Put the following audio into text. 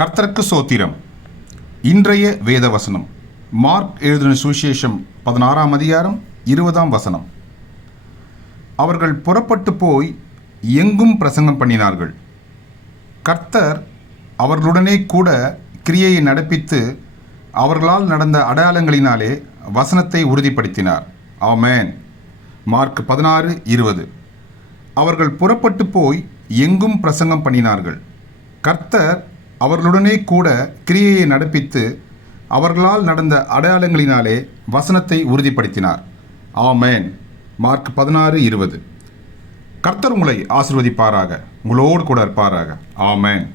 கர்த்தருக்கு சோத்திரம். இன்றைய வேத வசனம் மார்க் எழுதின சுவிசேஷம் பதினாறாம் அதிகாரம் இருபதாம் வசனம். அவர்கள் புறப்பட்டு போய் எங்கும் பிரசங்கம் பண்ணினார்கள். கர்த்தர் அவர்களுடனே கூட கிரியையை நடப்பித்து அவர்களால் நடந்த அடையாளங்களினாலே வசனத்தை உறுதிப்படுத்தினார். ஆமேன். மார்க் பதினாறு இருபது. அவர்கள் புறப்பட்டு போய் எங்கும் பிரசங்கம் பண்ணினார்கள். கர்த்தர் அவர்களுடனே கூட கிரியையை நடப்பித்து அவர்களால் நடந்த அடையாளங்களினாலே வசனத்தை உறுதிப்படுத்தினார். ஆமேன். மார்க் பதினாறு இருபது. கர்த்தர் உங்களை ஆசிர்வதிப்பாராக. உங்களோடு கூட இருப்பாராக. ஆமேன்.